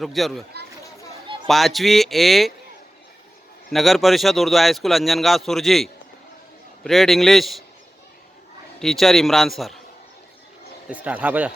रुक जा रुक जा। 5वीं ए नगर परिषद Urdu high school Anjangaon Surji. Period English, teacher Imran sir. Start. हाँ बजा।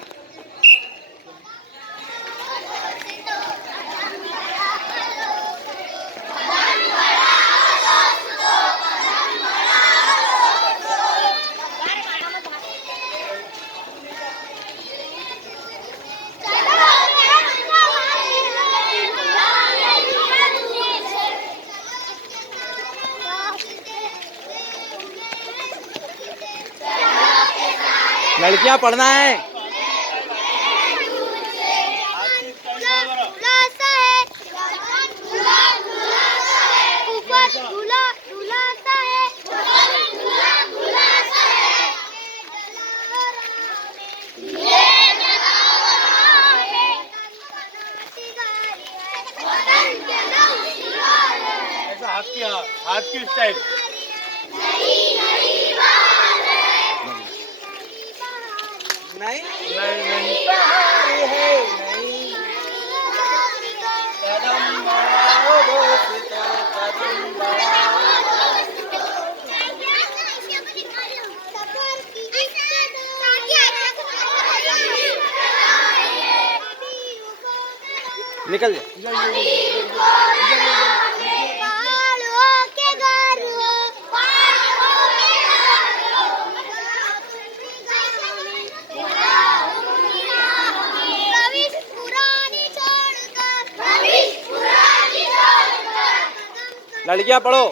लड़कियां पढ़ना है। हाथ की स्टाइल। नहीं नहीं नहीं है नहीं। कदम बढ़ाओ दोस्तों, कदम बढ़ाओ। निकल जा। लड़कियां पढ़ो।